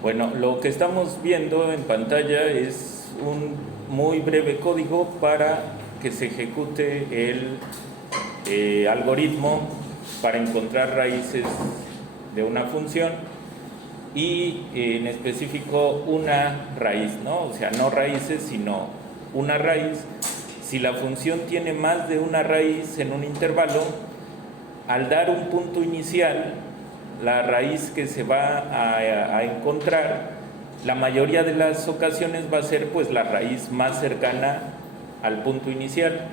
Bueno, lo que estamos viendo en pantalla es un muy breve código para que se ejecute el algoritmo para encontrar raíces de una función y en específico una raíz, ¿no? O sea, no raíces, sino una raíz. Si la función tiene más de una raíz en un intervalo, al dar un punto inicial, la raíz que se va a encontrar, la mayoría de las ocasiones va a ser pues la raíz más cercana al punto inicial.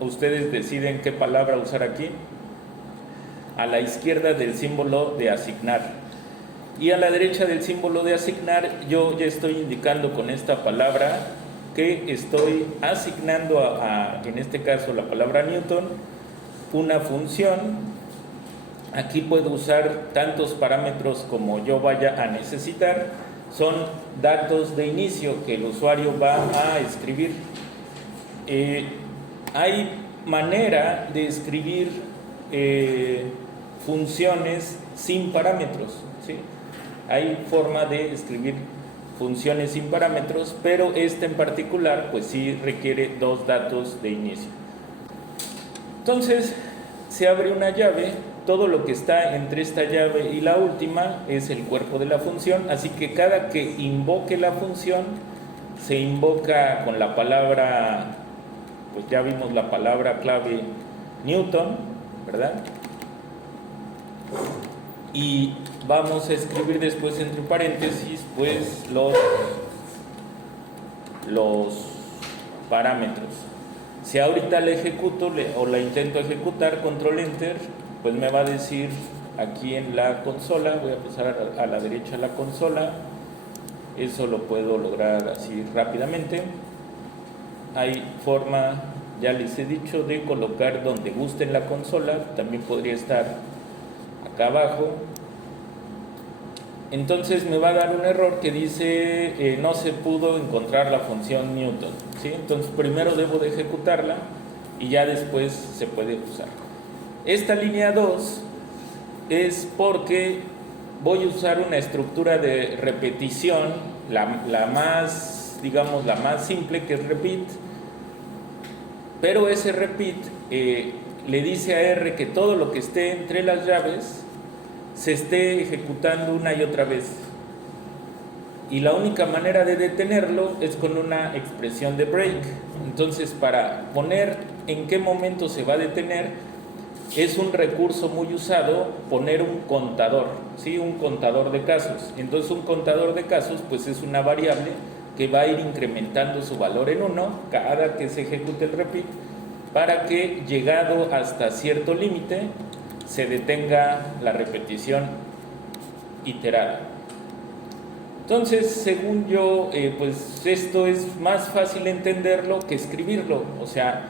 Ustedes deciden qué palabra usar aquí. A la izquierda del símbolo de asignar y a la derecha del símbolo de asignar, yo ya estoy indicando con esta palabra que estoy asignando en este caso la palabra Newton, una función. Aquí puedo usar tantos parámetros como yo vaya a necesitar. Son datos de inicio que el usuario va a escribir. Hay manera de escribir funciones sin parámetros, ¿sí? Hay forma de escribir funciones sin parámetros, pero esta en particular pues sí requiere dos datos de inicio. Entonces se abre una llave, todo lo que está entre esta llave y la última es el cuerpo de la función, así que cada que invoque la función se invoca con la palabra, pues ya vimos la palabra clave Newton, ¿verdad? Y vamos a escribir después entre paréntesis pues los parámetros. Si ahorita la ejecuto o la intento ejecutar, control enter, pues me va a decir aquí en la consola, voy a pasar a la derecha la consola, eso lo puedo lograr así rápidamente. Hay forma, ya les he dicho, de colocar donde guste en la consola, también podría estar acá abajo. Entonces me va a dar un error que dice no se pudo encontrar la función Newton, ¿sí? Entonces primero debo de ejecutarla y ya después se puede usar. Esta línea 2 es porque voy a usar una estructura de repetición, la más, digamos, la más simple, que es repeat, pero ese repeat le dice a R que todo lo que esté entre las llaves se esté ejecutando una y otra vez, y la única manera de detenerlo es con una expresión de break. Entonces, para poner en qué momento se va a detener, es un recurso muy usado poner un contador, ¿sí? Un contador de casos. Entonces un contador de casos pues es una variable que va a ir incrementando su valor en 1 cada que se ejecute el repeat, para que llegado hasta cierto límite se detenga la repetición iterada. Entonces, según yo, pues esto es más fácil entenderlo que escribirlo. O sea,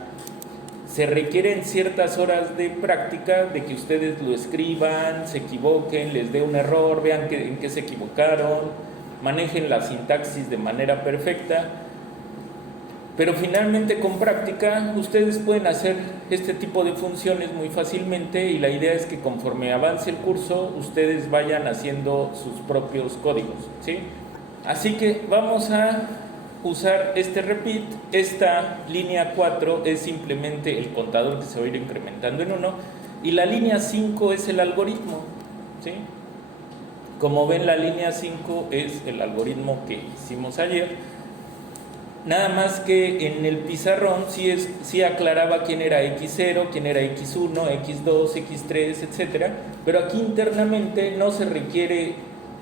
se requieren ciertas horas de práctica, de que ustedes lo escriban, se equivoquen, les dé un error, vean en qué se equivocaron, manejen la sintaxis de manera perfecta. Pero finalmente con práctica ustedes pueden hacer este tipo de funciones muy fácilmente, y la idea es que conforme avance el curso ustedes vayan haciendo sus propios códigos, ¿sí? Así que vamos a usar este repeat. Esta línea 4 es simplemente el contador que se va a ir incrementando en 1, y la línea 5 es el algoritmo, ¿sí? Como ven, la línea 5 es el algoritmo que hicimos ayer. Nada más que en el pizarrón sí aclaraba quién era X0, quién era X1, X2, X3, etc. Pero aquí internamente no se requiere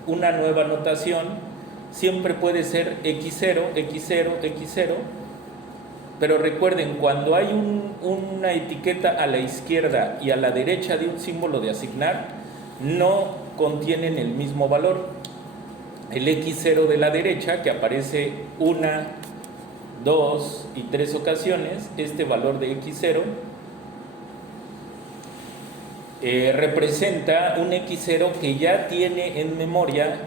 una nueva notación, siempre puede ser X0, X0, X0. Pero recuerden, cuando hay una etiqueta a la izquierda y a la derecha de un símbolo de asignar, no contienen el mismo valor. El X0 de la derecha, que aparece una, 2 y 3 ocasiones, este valor de X0 representa un X0 que ya tiene en memoria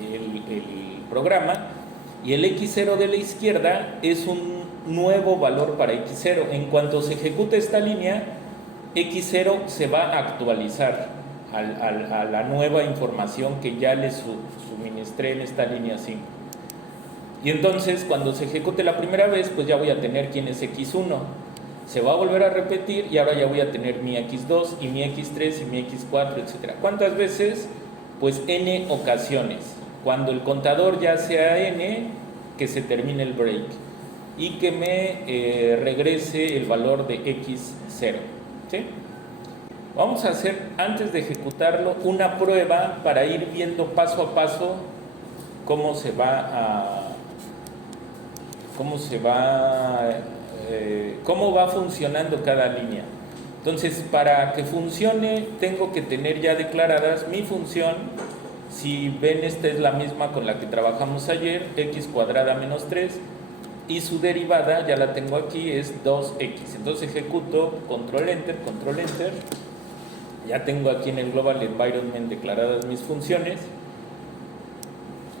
el programa, y el X0 de la izquierda es un nuevo valor para X0. En cuanto se ejecute esta línea, X0 se va a actualizar a la nueva información que ya le suministré en esta línea 5. Y entonces cuando se ejecute la primera vez, pues ya voy a tener quién es x1. Se va a volver a repetir y ahora ya voy a tener mi x2 y mi x3 y mi x4, etc. ¿Cuántas veces? Pues n ocasiones. Cuando el contador ya sea n, que se termine el break y que me regrese el valor de x0. ¿Sí? Vamos a hacer, antes de ejecutarlo, una prueba para ir viendo paso a paso cómo va funcionando cada línea. Entonces, para que funcione, tengo que tener ya declaradas mi función. Si ven, esta es la misma con la que trabajamos ayer, x cuadrada menos 3, y su derivada, ya la tengo aquí, es 2x. Entonces ejecuto, control enter, ya tengo aquí en el global environment declaradas mis funciones,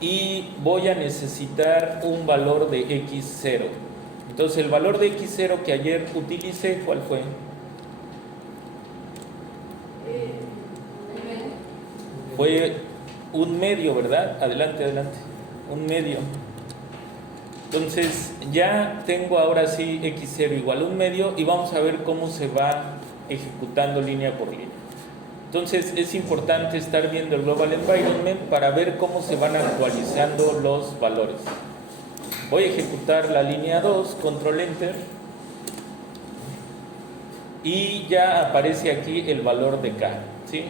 y voy a necesitar un valor de x0. Entonces el valor de x0 que ayer utilicé, ¿cuál fue? Fue un medio, ¿verdad? Adelante, un medio. Entonces ya tengo ahora sí x0 igual a un medio, y vamos a ver cómo se va ejecutando línea por línea. Entonces es importante estar viendo el global environment para ver cómo se van actualizando los valores. Voy a ejecutar la línea 2, control enter, y ya aparece aquí el valor de k, ¿sí?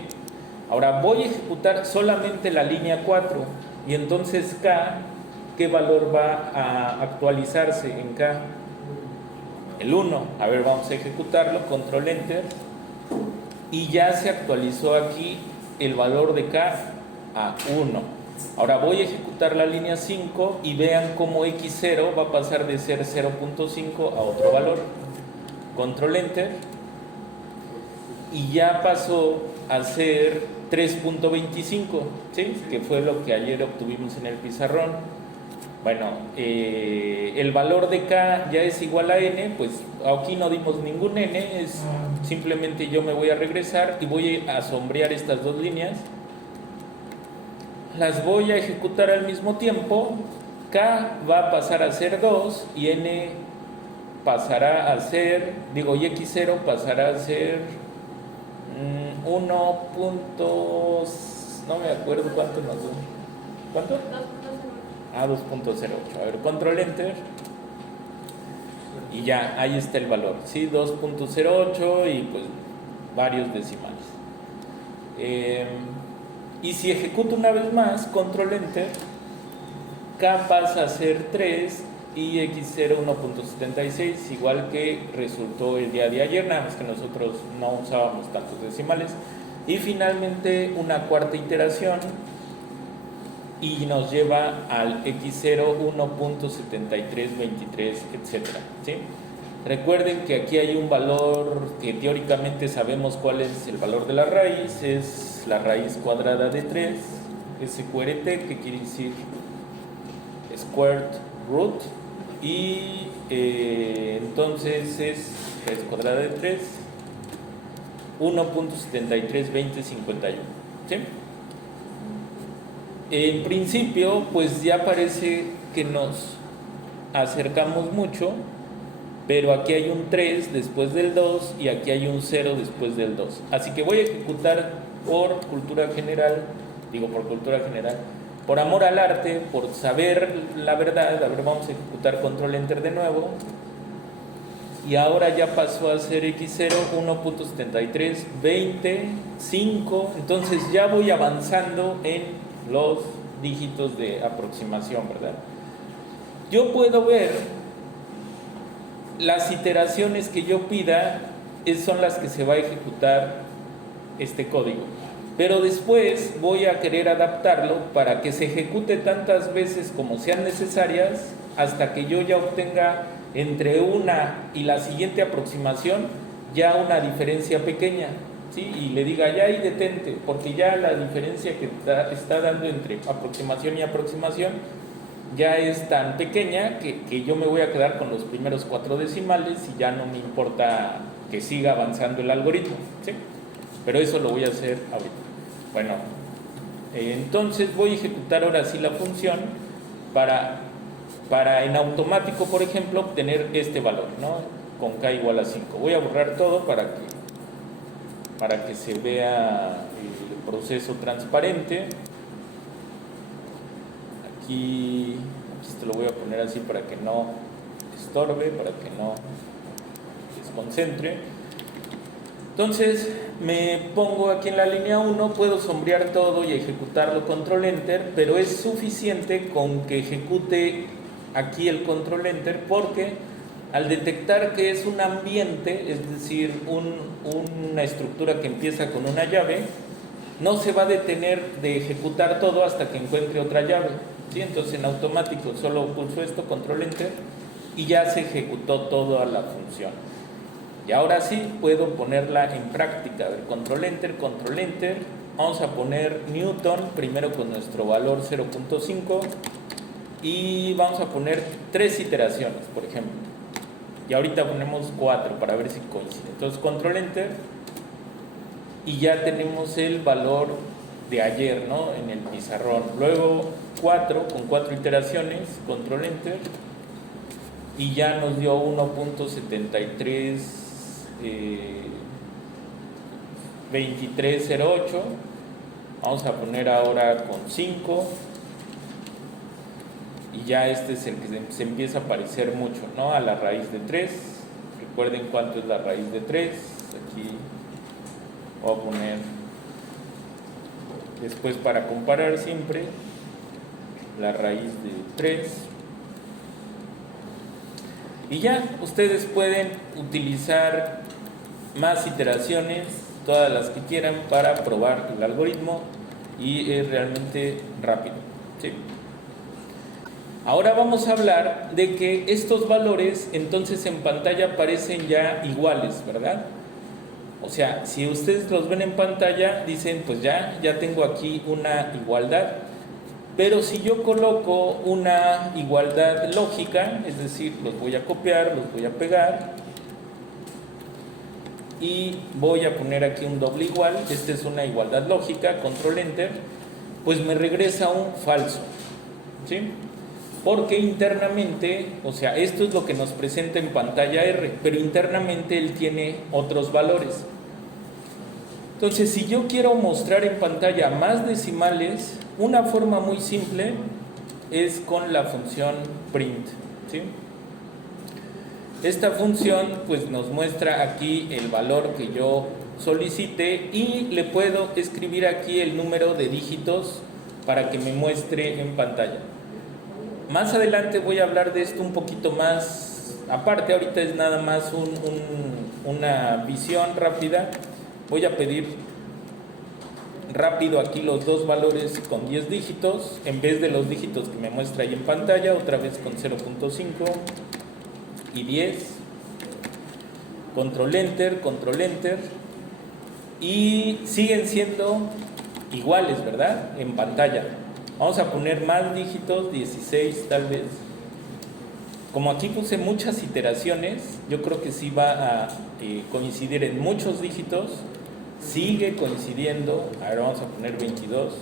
Ahora voy a ejecutar solamente la línea 4, y entonces k, ¿qué valor va a actualizarse en k? El 1. A ver, vamos a ejecutarlo, control enter, y ya se actualizó aquí el valor de k a 1. Ahora voy a ejecutar la línea 5 y vean cómo x0 va a pasar de ser 0.5 a otro valor. Control enter, y ya pasó a ser 3.25, ¿sí? Que fue lo que ayer obtuvimos en el pizarrón. Bueno, el valor de k ya es igual a n, pues aquí no dimos ningún n, es simplemente yo me voy a regresar y voy a sombrear estas dos líneas. Las voy a ejecutar al mismo tiempo. K va a pasar a ser 2 y n pasará a ser, y x0 pasará a ser 1. No me acuerdo cuánto nos dio. ¿Cuánto? 2.08. A ver, control enter, y ya, ahí está el valor, ¿sí? 2.08 y pues varios decimales. Y si ejecuto una vez más, control enter, k pasa a ser 3 y x0 1.76, igual que resultó el día de ayer, nada más que nosotros no usábamos tantos decimales. Y finalmente una cuarta iteración, y nos lleva al x0 1.7323, etc. ¿Sí? Recuerden que aquí hay un valor que teóricamente sabemos cuál es el valor de la raíz, es la raíz cuadrada de 3, sqrt, que quiere decir squared root, y entonces es raíz cuadrada de 3, 1.732051. ¿Sí? En principio, pues ya parece que nos acercamos mucho, pero aquí hay un 3 después del 2 y aquí hay un 0 después del 2. Así que voy a ejecutar por cultura general, por amor al arte, por saber la verdad. A ver, vamos a ejecutar control enter de nuevo. Y ahora ya pasó a ser x0 1.7320, entonces ya voy avanzando en los dígitos de aproximación, ¿verdad? Yo puedo ver las iteraciones que yo pida, son las que se va a ejecutar este código, pero después voy a querer adaptarlo para que se ejecute tantas veces como sean necesarias hasta que yo ya obtenga entre una y la siguiente aproximación ya una diferencia pequeña, ¿sí? Y le diga ya ahí detente, porque ya la diferencia que está dando entre aproximación y aproximación ya es tan pequeña que yo me voy a quedar con los primeros 4 decimales y ya no me importa que siga avanzando el algoritmo, ¿sí? Pero eso lo voy a hacer ahorita. Bueno, entonces voy a ejecutar ahora sí la función para en automático, por ejemplo, obtener este valor, ¿no? Con k igual a 5. Voy a borrar todo para que se vea el proceso transparente. Aquí te lo voy a poner así para que no estorbe, para que no desconcentre. Entonces me pongo aquí en la línea 1, puedo sombrear todo y ejecutarlo, control enter, pero es suficiente con que ejecute aquí el control enter, porque al detectar que es un ambiente, es decir, una estructura que empieza con una llave, no se va a detener de ejecutar todo hasta que encuentre otra llave, ¿sí? Entonces en automático solo pulso esto, control enter, y ya se ejecutó toda la función. Y ahora sí puedo ponerla en práctica. A ver, control enter, vamos a poner Newton primero con nuestro valor 0.5 y vamos a poner 3 iteraciones, por ejemplo, y ahorita ponemos 4 para ver si coincide. Entonces control enter y ya tenemos el valor de ayer, ¿no? En el pizarrón. Luego 4 con 4 iteraciones, control enter, y ya nos dio 1.73 2308. Vamos a poner ahora con 5 y ya este es el que se empieza a parecer mucho, ¿no? A la raíz de 3. Recuerden cuánto es la raíz de 3. Aquí voy a poner después, para comparar siempre, la raíz de 3. Y ya ustedes pueden utilizar más iteraciones, todas las que quieran, para probar el algoritmo, y es realmente rápido, ¿sí? Ahora vamos a hablar de que estos valores entonces en pantalla parecen ya iguales, ¿verdad? O sea, si ustedes los ven en pantalla, dicen, pues ya tengo aquí una igualdad. Pero si yo coloco una igualdad lógica, es decir, los voy a copiar, los voy a pegar y voy a poner aquí un doble igual, esta es una igualdad lógica, control enter, pues me regresa un falso, ¿sí? Porque internamente, o sea, esto es lo que nos presenta en pantalla R, pero internamente él tiene otros valores. Entonces, si yo quiero mostrar en pantalla más decimales, una forma muy simple es con la función print, ¿sí? Esta función pues nos muestra aquí el valor que yo solicite y le puedo escribir aquí el número de dígitos para que me muestre en pantalla. Más adelante voy a hablar de esto un poquito más aparte, ahorita es nada más una visión rápida. Voy a pedir rápido aquí los dos valores con 10 dígitos, en vez de los dígitos que me muestra ahí en pantalla, otra vez con 0.5 y 10, control enter, y siguen siendo iguales, ¿verdad? En pantalla. Vamos a poner más dígitos, 16 tal vez. Como aquí puse muchas iteraciones, yo creo que sí va a coincidir en muchos dígitos. Sigue coincidiendo. A ver, vamos a poner 22.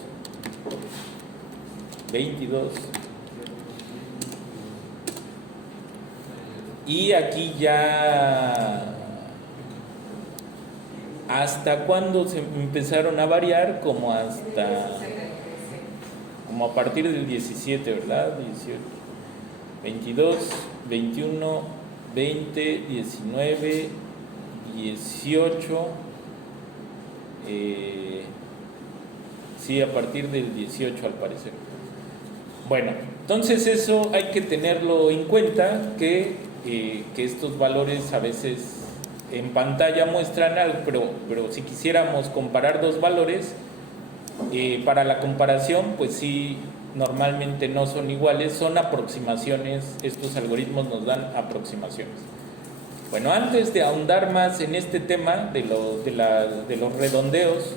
Y aquí ya, ¿hasta cuándo se empezaron a variar? Como a partir del 17, ¿verdad? 18, 22, 21, 20, 19, 18. Sí, a partir del 18 al parecer. Bueno, entonces eso hay que tenerlo en cuenta, que estos valores a veces en pantalla muestran algo, pero si quisiéramos comparar dos valores, para la comparación, pues sí, normalmente no son iguales, son aproximaciones. Estos algoritmos nos dan aproximaciones. Bueno, antes de ahondar más en este tema de los redondeos,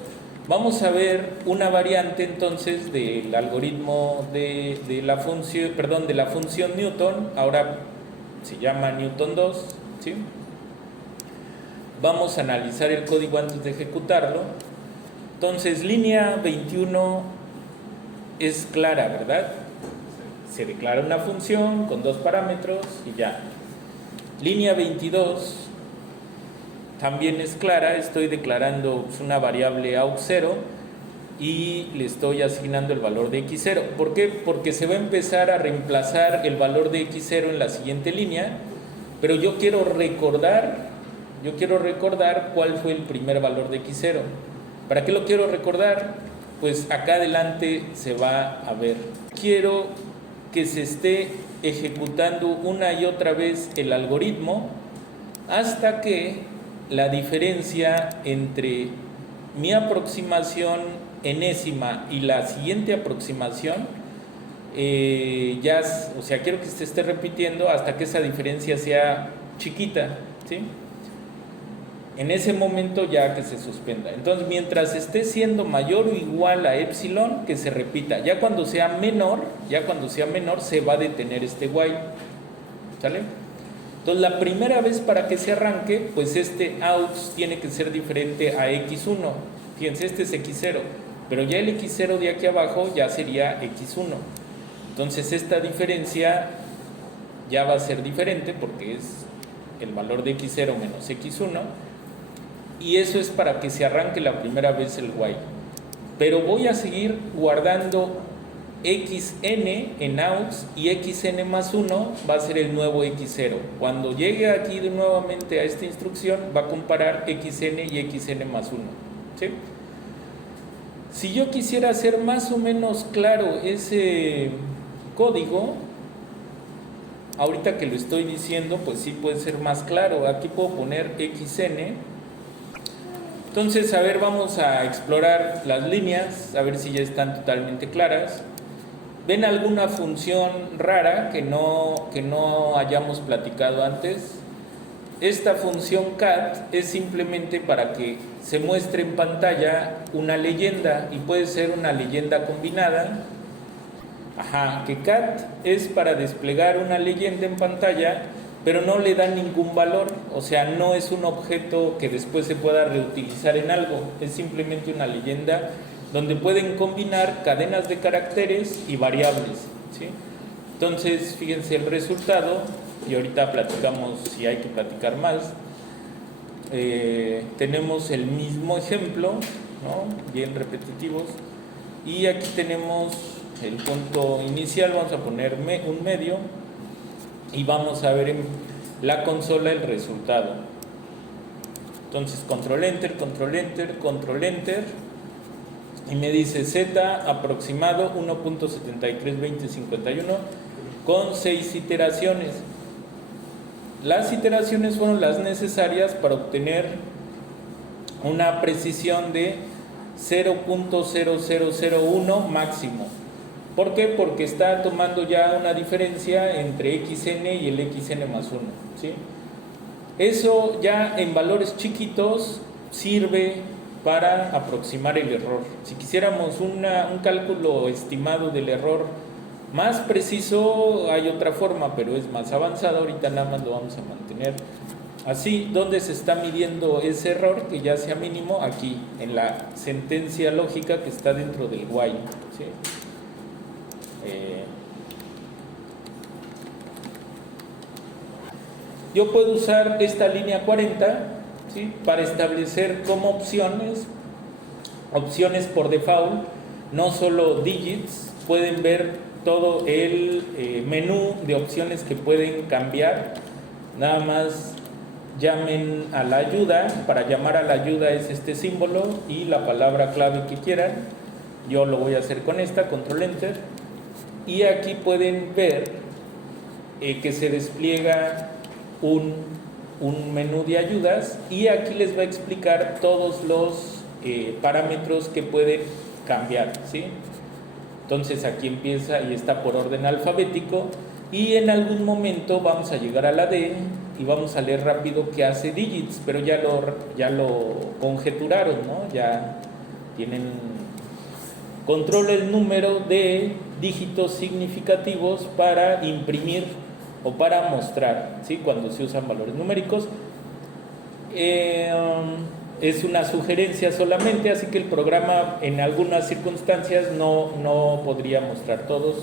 vamos a ver una variante entonces del algoritmo de la función Newton. Ahora se llama Newton 2, ¿sí? Vamos a analizar el código antes de ejecutarlo. Entonces, línea 21 es clara, ¿verdad? Se declara una función con dos parámetros y ya. Línea 22 también es clara, estoy declarando una variable aux0 y le estoy asignando el valor de x0. ¿Por qué? Porque se va a empezar a reemplazar el valor de x0 en la siguiente línea, pero yo quiero recordar cuál fue el primer valor de x0. ¿Para qué lo quiero recordar? Pues acá adelante se va a ver. Quiero que se esté ejecutando una y otra vez el algoritmo hasta que la diferencia entre mi aproximación enésima y la siguiente aproximación quiero que se esté repitiendo hasta que esa diferencia sea chiquita, ¿sí? En ese momento ya que se suspenda. Entonces, mientras esté siendo mayor o igual a epsilon, que se repita. Ya cuando sea menor, se va a detener este while. ¿Sale? Entonces, la primera vez para que se arranque, pues este aux tiene que ser diferente a x1. Fíjense, este es x0, pero ya el x0 de aquí abajo ya sería x1. Entonces, esta diferencia ya va a ser diferente porque es el valor de x0 menos x1. Y eso es para que se arranque la primera vez el while. Pero voy a seguir guardando xn en aux y xn más 1 va a ser el nuevo x0. Cuando llegue aquí nuevamente a esta instrucción, va a comparar xn y xn más 1. ¿Sí? Si yo quisiera hacer más o menos claro ese código, ahorita que lo estoy diciendo, pues sí puede ser más claro. Aquí puedo poner xn. Entonces, a ver, vamos a explorar las líneas, a ver si ya están totalmente claras. ¿Ven alguna función rara que no hayamos platicado antes? Esta función cat es simplemente para que se muestre en pantalla una leyenda, y puede ser una leyenda combinada. Que cat es para desplegar una leyenda en pantalla, pero no le da ningún valor, o sea, no es un objeto que después se pueda reutilizar en algo, es simplemente una leyenda donde pueden combinar cadenas de caracteres y variables, ¿sí? Entonces, fíjense el resultado, y ahorita platicamos si hay que platicar más. Tenemos el mismo ejemplo, ¿no? Bien repetitivos, y aquí tenemos el punto inicial, vamos a poner un medio, y vamos a ver en la consola el resultado. Entonces, control enter, control enter, control enter, y me dice z aproximado 1.732051 con 6 iteraciones. Las iteraciones fueron las necesarias para obtener una precisión de 0.0001 máximo. ¿Por qué? Porque está tomando ya una diferencia entre xn y el xn más 1, ¿sí? Eso ya en valores chiquitos sirve para aproximar el error. Si quisiéramos un cálculo estimado del error más preciso, hay otra forma, pero es más avanzada. Ahorita nada más lo vamos a mantener así. ¿Dónde se está midiendo ese error que ya sea mínimo? Aquí, en la sentencia lógica que está dentro del while, ¿sí? Yo puedo usar esta línea 40, ¿sí? Para establecer como opciones por default, no solo digits. Pueden ver todo el menú de opciones que pueden cambiar. Nada más llamen a la ayuda. Para llamar a la ayuda es este símbolo y la palabra clave que quieran. Yo lo voy a hacer con esta, control enter, y aquí pueden ver que se despliega un menú de ayudas, y aquí les va a explicar todos los parámetros que pueden cambiar, ¿sí? Entonces aquí empieza y está por orden alfabético, y en algún momento vamos a llegar a la D y vamos a leer rápido qué hace digits, pero ya lo conjeturaron, ¿no? Ya tienen controla el número de dígitos significativos para imprimir o para mostrar, ¿sí? Cuando se usan valores numéricos. es una sugerencia solamente, así que el programa en algunas circunstancias no podría mostrar todos.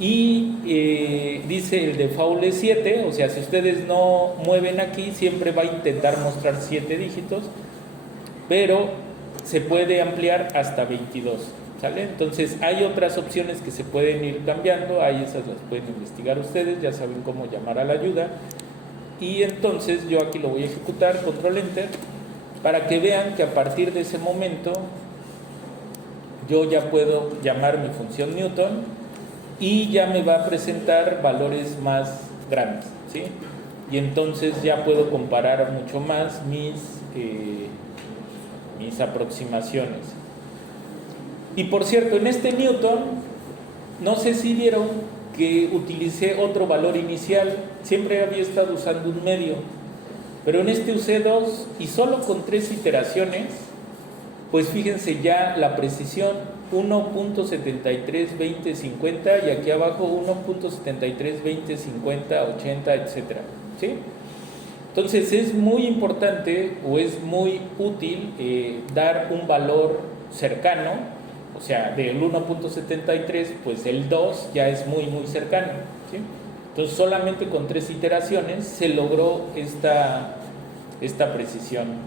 Y dice el default es 7, o sea, si ustedes no mueven aquí, siempre va a intentar mostrar 7 dígitos, pero se puede ampliar hasta 22, ¿sale? Entonces hay otras opciones que se pueden ir cambiando, ahí esas las pueden investigar ustedes, ya saben cómo llamar a la ayuda. Y entonces yo aquí lo voy a ejecutar, control enter, para que vean que a partir de ese momento yo ya puedo llamar mi función Newton y ya me va a presentar valores más grandes, ¿sí? Y entonces ya puedo comparar mucho más mis aproximaciones. Y por cierto, en este Newton, no sé si vieron que utilicé otro valor inicial, siempre había estado usando un medio, pero en este usé 2 y solo con 3 iteraciones, pues fíjense ya la precisión 1.732050 y aquí abajo 1.732050, 80, etcétera, ¿sí? Entonces es muy importante o es muy útil dar un valor cercano, o sea, del 1.73, pues el 2 ya es muy cercano, ¿sí? Entonces solamente con 3 iteraciones se logró esta precisión.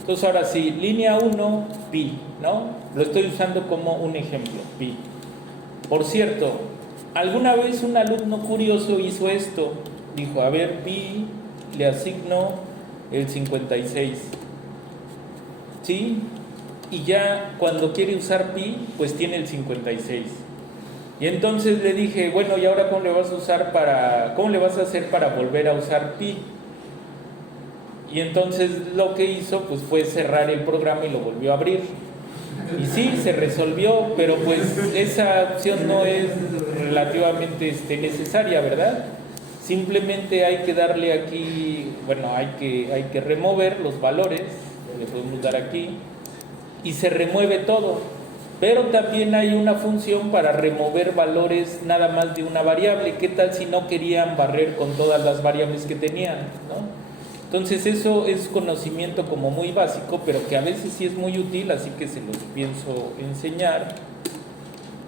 Entonces ahora sí, línea 1, pi, ¿no? Lo estoy usando como un ejemplo, pi. Por cierto, alguna vez un alumno curioso hizo esto, dijo, a ver, pi, le asigno el 56, ¿sí? Y ya cuando quiere usar pi, pues tiene el 56. Y entonces le dije, bueno, ¿y ahora cómo le vas a hacer para volver a usar pi? Y entonces lo que hizo pues fue cerrar el programa y lo volvió a abrir. Y sí, se resolvió, pero pues esa opción no es relativamente necesaria, ¿verdad? Simplemente hay que darle aquí, bueno, hay que remover los valores, le podemos dar aquí, y se remueve todo. Pero también hay una función para remover valores nada más de una variable. ¿Qué tal si no querían barrer con todas las variables que tenían, ¿no? Entonces eso es conocimiento como muy básico, pero que a veces sí es muy útil, así que se los pienso enseñar.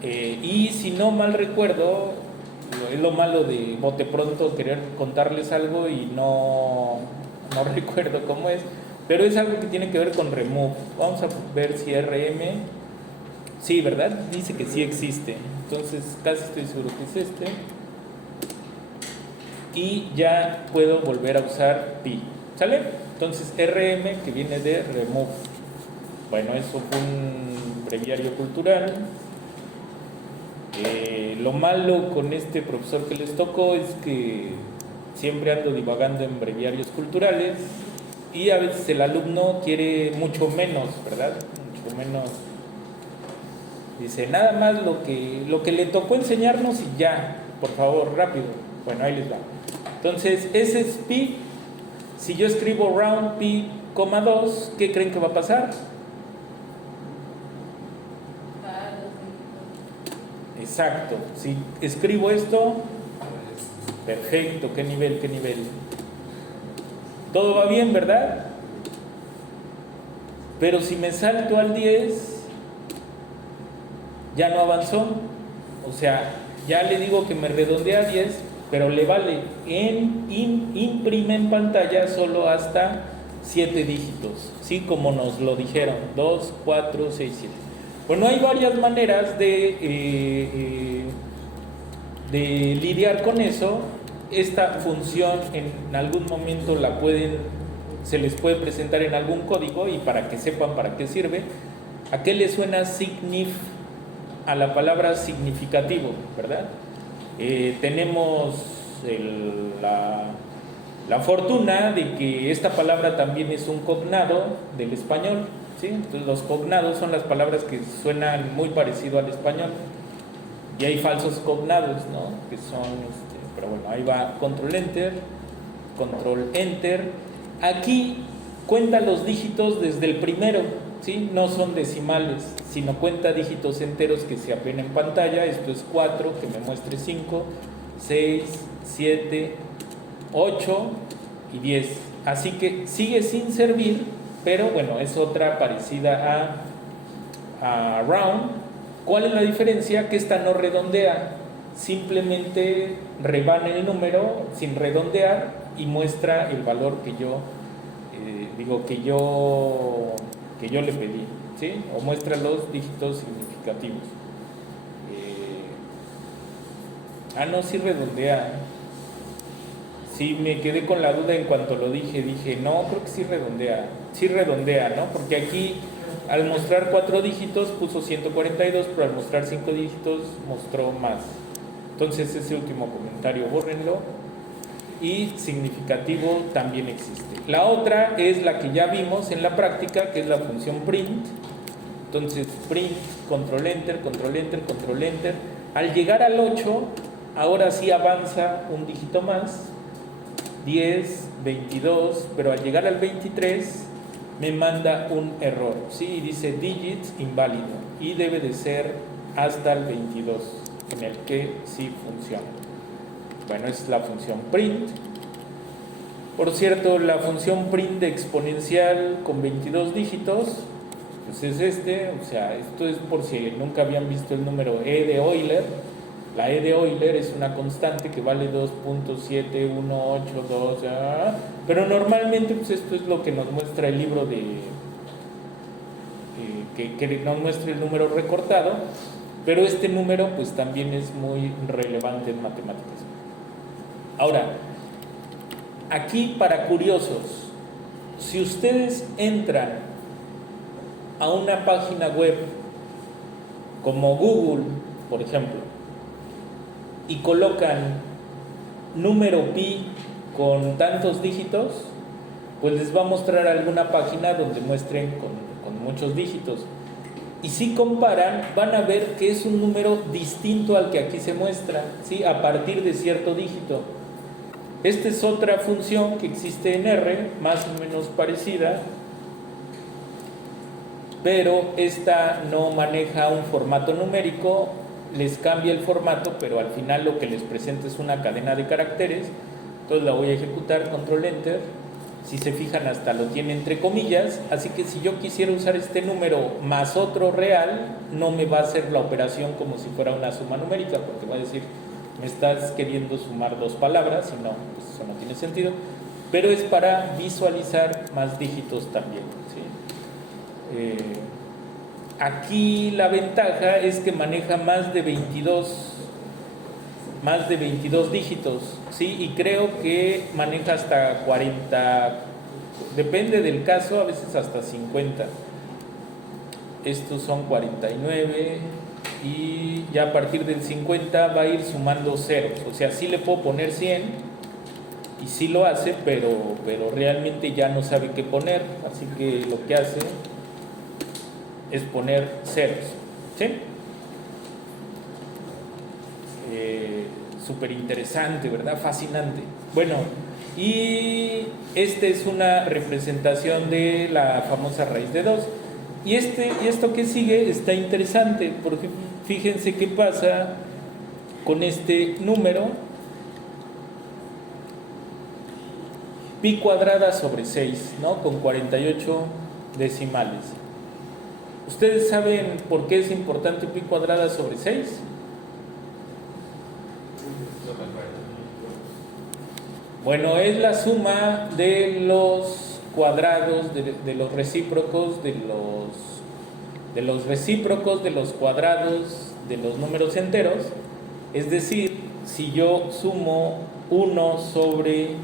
Y si no mal recuerdo, es lo malo de bote pronto querer contarles algo y no recuerdo cómo es, pero es algo que tiene que ver con remove. Vamos a ver si RM, sí, ¿verdad? Dice que sí existe, entonces casi estoy seguro que es este. Y ya puedo volver a usar pi, ¿sale? Entonces RM, que viene de remove. Bueno, eso fue un breviario cultural. Lo malo con este profesor que les tocó es que siempre ando divagando en breviarios culturales y a veces el alumno quiere mucho menos, ¿verdad? Mucho menos. Dice, nada más lo que le tocó enseñarnos y ya, por favor, rápido. Bueno, ahí les va. Entonces, ese es pi. Si yo escribo round pi, 2, ¿qué creen que va a pasar? Exacto. Si escribo esto, perfecto. ¿Qué nivel? Todo va bien, ¿verdad? Pero si me salto al 10, ya no avanzó. O sea, ya le digo que me redondea a 10, pero le vale, imprime en pantalla solo hasta 7 dígitos, ¿sí? Como nos lo dijeron, 2, 4, 6, 7. Bueno, hay varias maneras de lidiar con eso. Esta función en algún momento se les puede presentar en algún código y para que sepan para qué sirve. ¿A qué le suena signif? A la palabra significativo, ¿verdad? Tenemos la fortuna de que esta palabra también es un cognado del español, ¿sí? Entonces los cognados son las palabras que suenan muy parecido al español y hay falsos cognados, ¿no? Que son, pero bueno, ahí va, control enter. Aquí cuenta los dígitos desde el primero, ¿sí? No son decimales, sino cuenta dígitos enteros que se ven en pantalla. Esto es 4, que me muestre 5, 6, 7, 8 y 10. Así que sigue sin servir, pero bueno, es otra parecida a round. ¿Cuál es la diferencia? Que esta no redondea, simplemente rebana el número sin redondear y muestra el valor que yo que yo le pedí, ¿sí? O muestra los dígitos significativos. No, sí redondea. Sí, me quedé con la duda en cuanto lo dije, no, creo que sí redondea, ¿no? Porque aquí al mostrar 4 dígitos puso 142, pero al mostrar 5 dígitos mostró más. Entonces ese último comentario bórrenlo. Y significativo también existe. La otra es la que ya vimos en la práctica, que es la función print. Entonces print, control enter, control enter, control enter. Al llegar al 8, ahora sí avanza un dígito más, 10, 22, pero al llegar al 23 me manda un error, ¿sí? Y dice digits inválido y debe de ser hasta el 22, en el que sí funciona. Bueno, es la función print. Por cierto, la función print de exponencial con 22 dígitos, pues es o sea, esto es por si nunca habían visto el número E de Euler. La E de Euler es una constante que vale 2.7182, pero normalmente pues esto es lo que nos muestra el libro que nos muestra el número recortado, pero este número pues también es muy relevante en matemáticas. Ahora, aquí para curiosos, si ustedes entran a una página web como Google, por ejemplo, y colocan número pi con tantos dígitos, pues les va a mostrar alguna página donde muestren con muchos dígitos. Y si comparan, van a ver que es un número distinto al que aquí se muestra, ¿sí? A partir de cierto dígito. Esta es otra función que existe en R, más o menos parecida, pero esta no maneja un formato numérico, les cambia el formato, pero al final lo que les presenta es una cadena de caracteres. Entonces la voy a ejecutar, control enter. Si se fijan, hasta lo tiene entre comillas, así que si yo quisiera usar este número más otro real, no me va a hacer la operación como si fuera una suma numérica, porque va a decir, me estás queriendo sumar 2 palabras, y no, pues eso no tiene sentido, pero es para visualizar más dígitos también, ¿sí? Aquí la ventaja es que maneja más de 22 dígitos, ¿sí? Y creo que maneja hasta 40, depende del caso, a veces hasta 50. Estos son 49 y ya a partir del 50 va a ir sumando ceros, o sea, sí le puedo poner 100 y sí lo hace, pero realmente ya no sabe qué poner, así que lo que hace es poner ceros, ¿sí? Súper interesante, ¿verdad? Fascinante. Bueno, y esta es una representación de la famosa raíz de 2. Y esto que sigue está interesante, porque fíjense qué pasa con este número. Pi cuadrada sobre 6, ¿no? Con 48 decimales. ¿Ustedes saben por qué es importante pi cuadrada sobre 6? Bueno, es la suma de los cuadrados, de los recíprocos, de los recíprocos, de los cuadrados, de los números enteros. Es decir, si yo sumo 1 sobre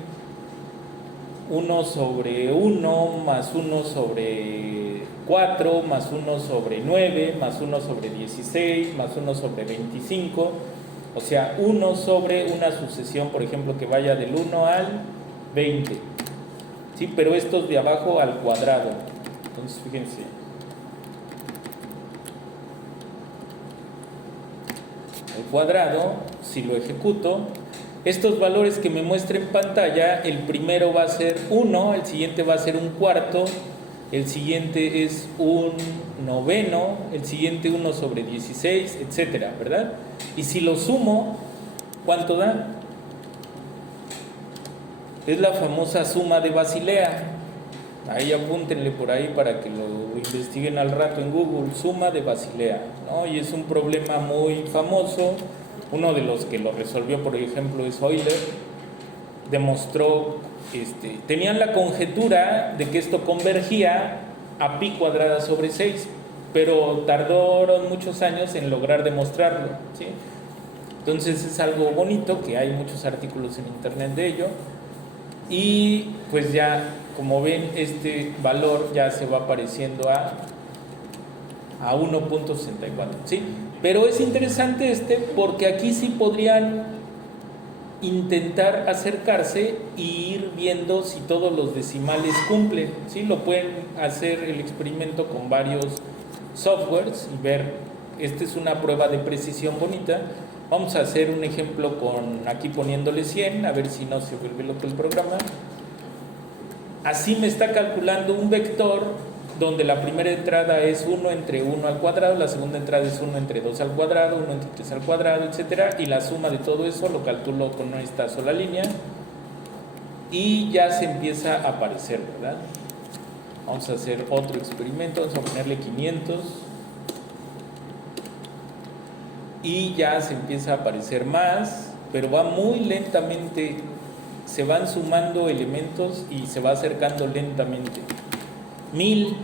1 más 1 sobre 4 más 1 sobre 9 más 1 sobre 16 más 1 sobre 25, o sea, 1 sobre una sucesión, por ejemplo, que vaya del 1 al 20, ¿sí? Pero estos de abajo al cuadrado. Entonces, fíjense, el cuadrado, si lo ejecuto, estos valores que me muestra en pantalla, el primero va a ser 1, el siguiente va a ser un cuarto, el siguiente es un noveno, el siguiente 1 sobre 16, etcétera, ¿verdad? Y si lo sumo, ¿cuánto da? es la famosa suma de Basilea. Ahí apúntenle por ahí para que lo investiguen al rato en Google, suma de Basilea, ¿no? Y es un problema muy famoso. Uno de los que lo resolvió, por ejemplo, es Euler. Demostró, tenían la conjetura de que esto convergía a pi cuadrada sobre 6, pero tardaron muchos años en lograr demostrarlo, ¿sí? Entonces es algo bonito, que hay muchos artículos en internet de ello, y pues ya, como ven, este valor ya se va pareciendo a 1.64, ¿sí? Pero es interesante porque aquí sí podrían intentar acercarse y ir viendo si todos los decimales cumplen, ¿sí? Lo pueden hacer el experimento con varios softwares y ver, esta es una prueba de precisión bonita. Vamos a hacer un ejemplo con aquí poniéndole 100, a ver si no se vuelve loco el programa. Así me está calculando un vector donde la primera entrada es 1 entre 1 al cuadrado, la segunda entrada es 1 entre 2 al cuadrado, 1 entre 3 al cuadrado, etc. Y la suma de todo eso lo calculo con esta sola línea y ya se empieza a aparecer, ¿verdad? Vamos a hacer otro experimento, vamos a ponerle 500 y ya se empieza a aparecer más, pero va muy lentamente, se van sumando elementos y se va acercando lentamente. 1000,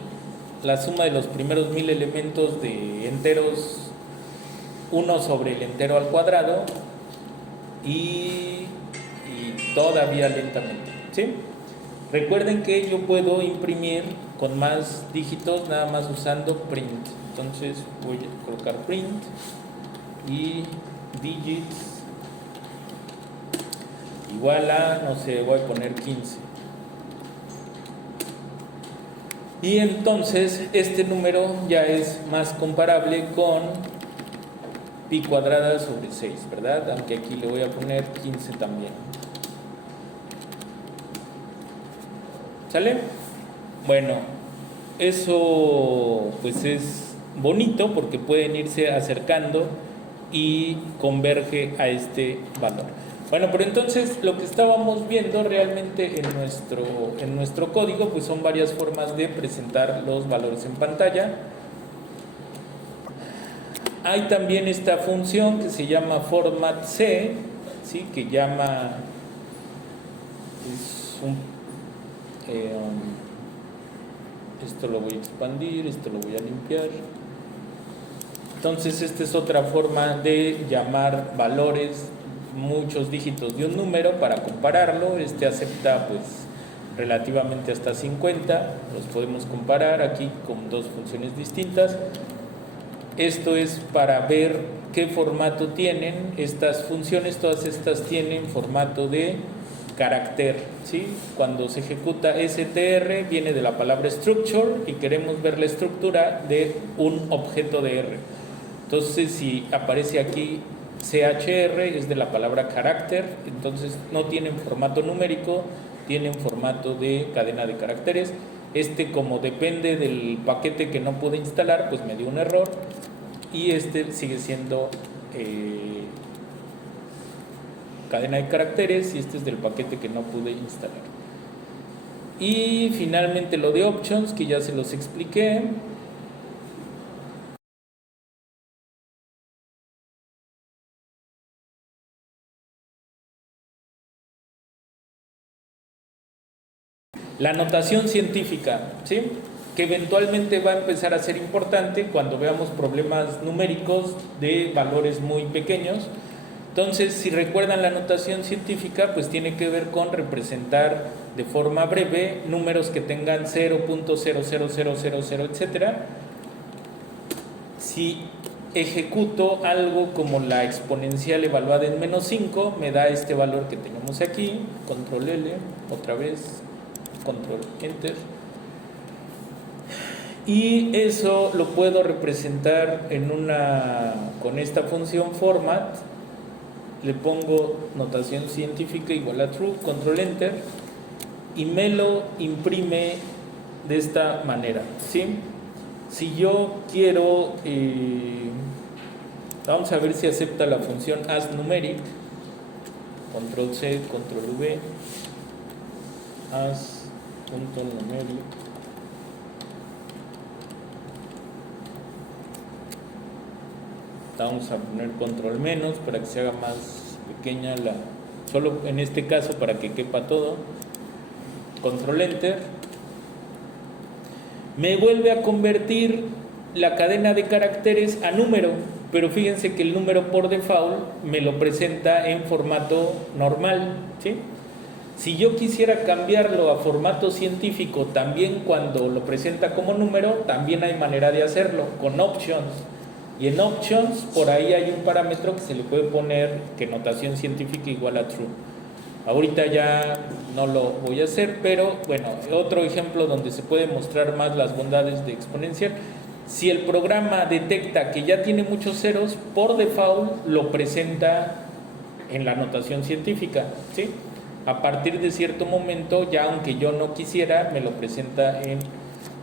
la suma de los primeros 1000 elementos de enteros, 1 sobre el entero al cuadrado, y todavía lentamente, ¿sí? Recuerden que yo puedo imprimir con más dígitos nada más usando print. Entonces voy a colocar print y digits igual a, no sé, voy a poner 15. Y entonces este número ya es más comparable con pi cuadrada sobre 6, ¿verdad? Aunque aquí le voy a poner 15 también. ¿Sale? Bueno, eso pues es bonito porque pueden irse acercando y converge a este valor. Bueno, pero entonces lo que estábamos viendo realmente en nuestro código pues son varias formas de presentar los valores en pantalla. Hay también esta función que se llama formatc, ¿sí? Que llama, esto lo voy a expandir, esto lo voy a limpiar. Entonces esta es otra forma de llamar valores, muchos dígitos de un número para compararlo. Acepta pues relativamente hasta 50, los podemos comparar aquí con dos funciones distintas. Esto es para ver qué formato tienen estas funciones. Todas estas tienen formato de carácter, ¿sí? Cuando se ejecuta str viene de la palabra structure y queremos ver la estructura de un objeto de R. Entonces si aparece aquí chr es de la palabra carácter, entonces no tienen formato numérico, tienen formato de cadena de caracteres. Como depende del paquete que no pude instalar, pues me dio un error, y sigue siendo cadena de caracteres, y este es del paquete que no pude instalar. Y finalmente lo de options, que ya se los expliqué. La notación científica, ¿sí? Que eventualmente va a empezar a ser importante cuando veamos problemas numéricos de valores muy pequeños. Entonces, si recuerdan la notación científica, pues tiene que ver con representar de forma breve números que tengan 0.00000, etcétera. Si ejecuto algo como la exponencial evaluada en -5, me da este valor que tenemos aquí, control L, otra vez, control enter, y eso lo puedo representar con esta función format. Le pongo notación científica igual a true, control enter, y me lo imprime de esta manera, ¿sí? Si yo quiero, vamos a ver si acepta la función asNumeric, control C, control V, as punto numeric vamos a poner control menos para que se haga más pequeña la, solo en este caso para que quepa todo, control enter, me vuelve a convertir la cadena de caracteres a número, pero fíjense que el número por default me lo presenta en formato normal, ¿sí? Si yo quisiera cambiarlo a formato científico también cuando lo presenta como número, también hay manera de hacerlo con options. Y en options por ahí hay un parámetro que se le puede poner que notación científica igual a true. Ahorita ya no lo voy a hacer, pero bueno, otro ejemplo donde se puede mostrar más las bondades de exponencial. Si el programa detecta que ya tiene muchos ceros, por default lo presenta en la notación científica, ¿sí? A partir de cierto momento, ya aunque yo no quisiera, me lo presenta en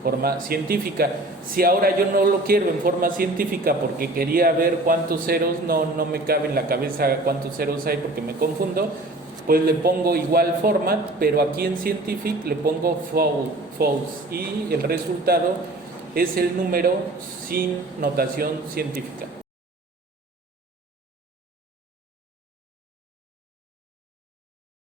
forma científica. Si ahora yo no lo quiero en forma científica porque quería ver cuántos ceros, no me cabe en la cabeza cuántos ceros hay porque me confundo, pues le pongo igual format, pero aquí en Scientific le pongo false y el resultado es el número sin notación científica.